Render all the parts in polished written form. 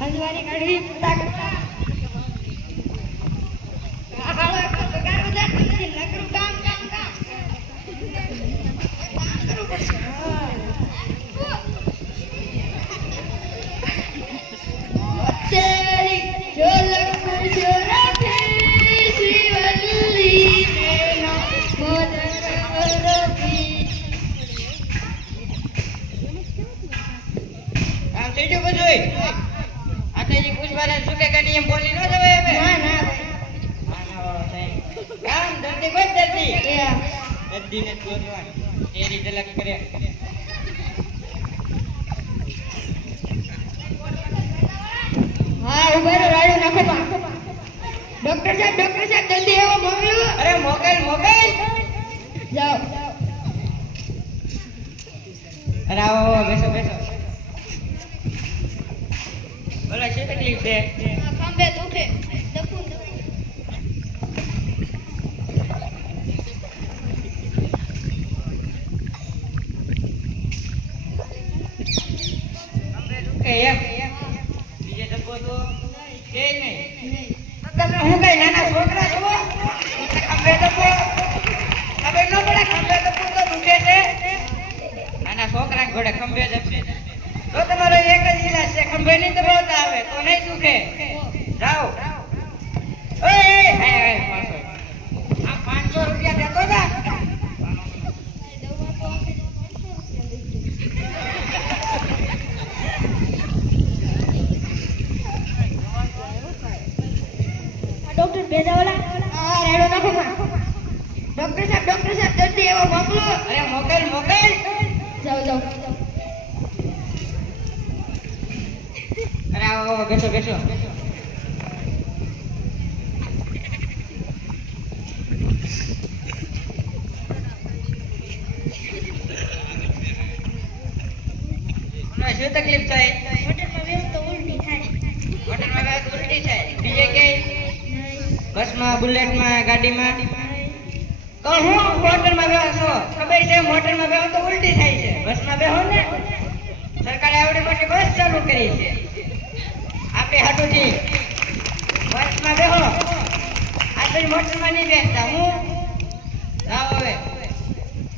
હંજવારી કાઢી પૂતા કરતા હાલો એક પગાર વધાર નથી નકરું કામ કામ કામ કરવું પડશે તેરી ઝલક મુझे રાખે શ્રીવલ્લી મેના મોદક રખી આમ સીધું બધુંય આટેજી પૂછવાના સુકે કની એમ બોલી ન જવાય હવે ના ના કામ જલ્દી કોઈ જલ્દી એ જલ્દી ને જોવા તેરી ઝલક કરે હા ઉભા રહો રાડો નાખો ડોક્ટર સાહેબ જલ્દી આવો મોકલો અરે મોકલ જાઓ અરે આવો બેસો બોલો શું તકલીફ છે ખંભે દુખે દફું કે એમ બીજે ડબ્બો તો છે નહીં તો તમે હું કઈ નાના છોકરા છો ખંભે ડબ્બો ખબર ન પડે ખંભે ડબ્બો તો દુખે છે નાના છોકરા ઘોડે ખંભે ડબ્બે તો તમારો એક જ ઈલાજ છે ખંભે નહીં દબાવતા આવે તો નહીં દુખે જાઓ ઓય આ 500 રૂપિયા દેતો જા ડોક્ટર બેદાવાલા આ રાડો નાખો ડોક્ટર સાહેબ જલ્દી આવો મોકલો અરે મોકલ જાઓ અરે આવો બેસો શું તકલીફ થાય હોટલમાં બેહો તો ઉલટી થાય હોટલમાં ગયા તો ઉલટી થાય બીજે કે બસમાં બુલેટમાં ગાડીમાં તો હું હોટલમાં બેહો છો ખબર છે હોટલમાં બેહો તો ઉલટી થાય છે બસમાં બેહો ને સરકારે આવડી મોટી બસ ચાલુ કરી છે આપણે હાટુથી બસમાં બેહો આપણે મોટરમાં નહીં બેસતા હું જાઓ હવે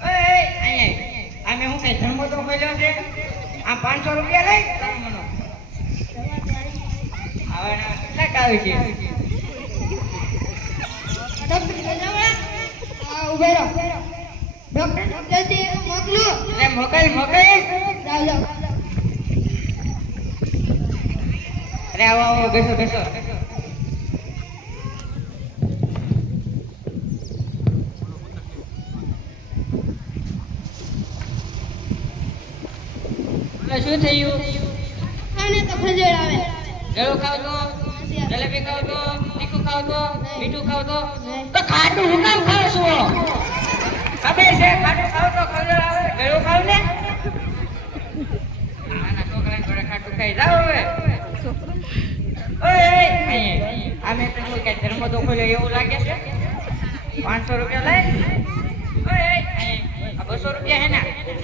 ઓય અહીંયા આમે હું કઈ ધર્મો તો ખોલ્યો છે આ 500 રૂપિયા લઈ ધર્મનો હવે કેટલા આવી છે ડોક્ટર બેદાવાલા આ ઉભા રહો ડોક્ટર જલ્દી મોકલો અરે મોકલ જાઓ અરે આવો બેસો શું થયું આને તો ખંજવાળ આવે ગળો ખાવ તો જલેબી ખાવ તો તીખું ખાવ તો મીઠું ખાવ તો ખાટું હું કામ ખાવ છો ખબર છે ખાટું ખાવ તો ખબર આવે ગળો ખાવ ને નાના છોકરાને જોડે ખાટું ખાઈ જાવ હવે ઓય આમે તો કઈ ધર્મ તો ખોલ્યો એવું લાગે છે 500 રૂપિયા લઈ ઓય 200 રૂપિયા હે ને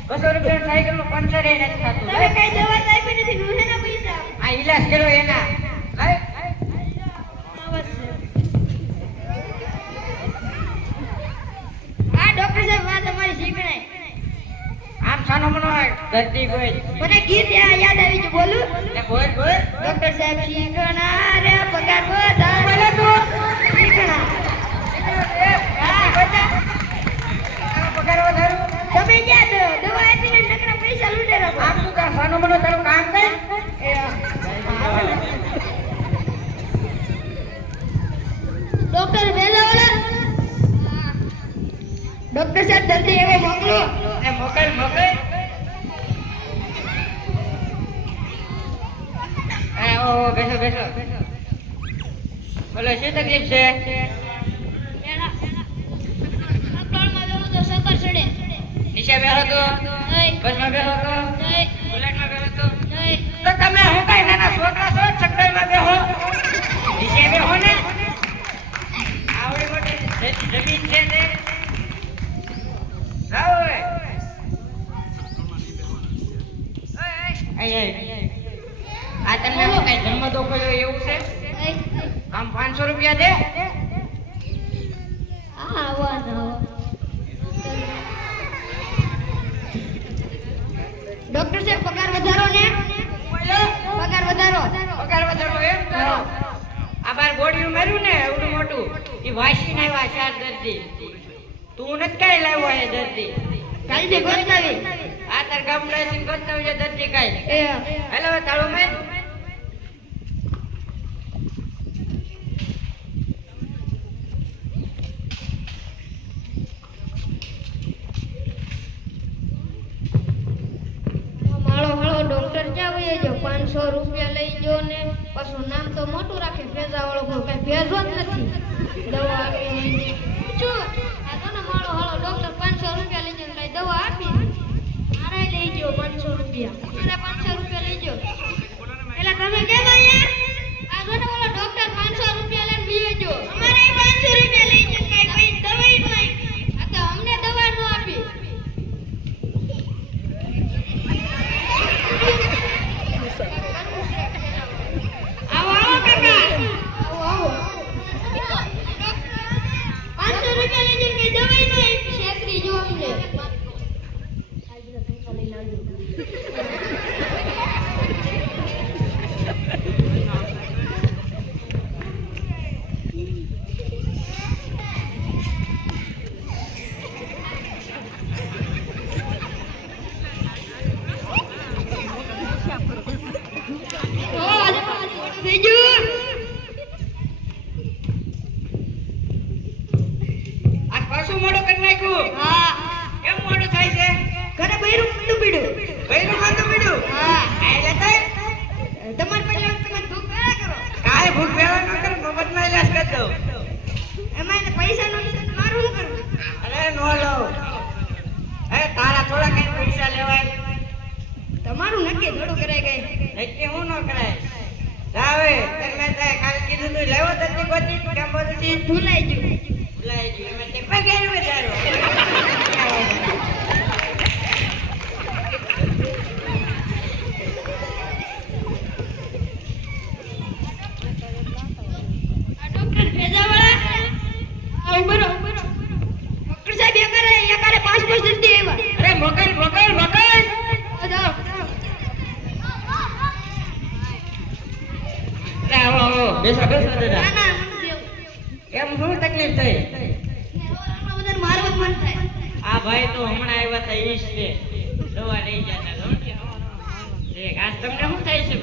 200 રૂપિયા સાયકલ નું પંચર એ નથી થતું તમે કઈ દવા આપી નથી નું હેના પૈસા આ ઈલાજ કર્યો એના આ ડોક્ટર સાહેબ વાત તમારી શીખણાય આમ સાનો મનો દર્દી કોઈ મને ગીત યાદ આવી ગયું બોલું બોલ ડોક્ટર સાહેબ શીખણા રે પગાર વધાર બોલે તો શીખણા પગાર વધારો તમે ક્યાં દવા આપીને નકરા પૈસા લૂંટે રાખો આમ તું કા સાનો મનો તારું કામ કર ડોક્ટર બેદાવાલા ડોક્ટર સાહેબ જલ્દી હવે મોકલો એ મોકલ ઓ બેસો બોલો શું તકલીફ છે નીચે બેસો તો બસમાં બેસો તો બુલેટમાં બેસો તો તમે હું કઈ નાના છોકરા છો ચક્કરમાં બેહો નીચે બેહો ને આવડી મોટી જમીન છે ને જાઓ હવે આ તને હું કઈ ધર્મ જોઈએ એવું છે નહીં. આમ 500 રૂપિયા દે આ વાત ડોક્ટર સાહેબ પગાર વધારો ને પગાર વધારો પગાર વધારો એમ કરો આ બાર ગોળીયું માર્યું ને એવડું મોટું એ વાસીને આવ્યા ચાર દર્દી તું નથી કાંઈ લાવ્યો એ દર્દી કાલથી ગોતાવી આ તાર ગામડાથી ગોતાવજે દર્દી કાંઈ એ હેલો તાળું મેં માળો હાળો ડોક્ટર ક્યાં વહી ગયો 500 રૂપિયા લઈ ગયો ને પાછું નામ તો મોટું રાખે ભેજા વાળો પણ કઈ ભેજો જ નથી દવા આપી શું આ તો ને માળો હાળો ડોક્ટર 500 રૂપિયા લઈ ગયો કઈ દવા આપી મારે લઈ ગયો 500 રૂપિયા મારે 500 રૂપિયા લઈ ગયો એટલે તમે કેમ અહીંયા આ જો ને ઓલો ડોક્ટર 500 રૂપિયા લઈને બીજો ગયો અમારે 500 રૂપિયા લઈ ગયો કઈ કોઈ દવાઈ નહીં આ તો અમને દવા ન આપી આવો આવો કાકા આવો આવો 500 રૂપિયા લઈ જઈને કઈ દવાઈ નહીં છેતરી જો અમને થઈ ગયું આ કશું મોડું કરી નાખ્યું હા કેમ મોડું થાય છે ઘરે બૈરું મંદુ પીડ્યું વૈરું ખાતું પીડ્યું હા એટલે તઈ તમારે પહેલા તમે દુઃખ કયા કરો કાંઈ ભૂખ ભેળા ન કર મફતમાં ઇલાજ કરી દઉં એમાં એને પૈસા નો મારું શું કરું અરે નો લો તારા થોડા કઈ પૈસા લેવાય તમારું નક્કી થોડું કરાય ગઈ નક્કી હું ન કરાય જાવે તમે તે કાલ કીધું તું લેવો તતી ગોતી કેમ બોલતી ભૂલાઈ ગયું ભૂલાઈ ગયું એમાં તે પગેરું બેચારો આ ડોક્ટર ભેજાવાળા આ ઉભરો ડોક્ટર સાહેબ એકારે 5 દર્દી આવ્યા અરે મોકલ મોકલ મોકલ જાઓ અરે આવો આવો બેસો બેસો ના દાદા ના મને દેવું કેમ શું તકલીફ થઈ બધાને મારવા જ મન થાય આ ભાઈ તો હમણાં આવ્યા હતા ઈ જ છે દવા લઈ જતા ગમતી આજ તમને શું થાય છે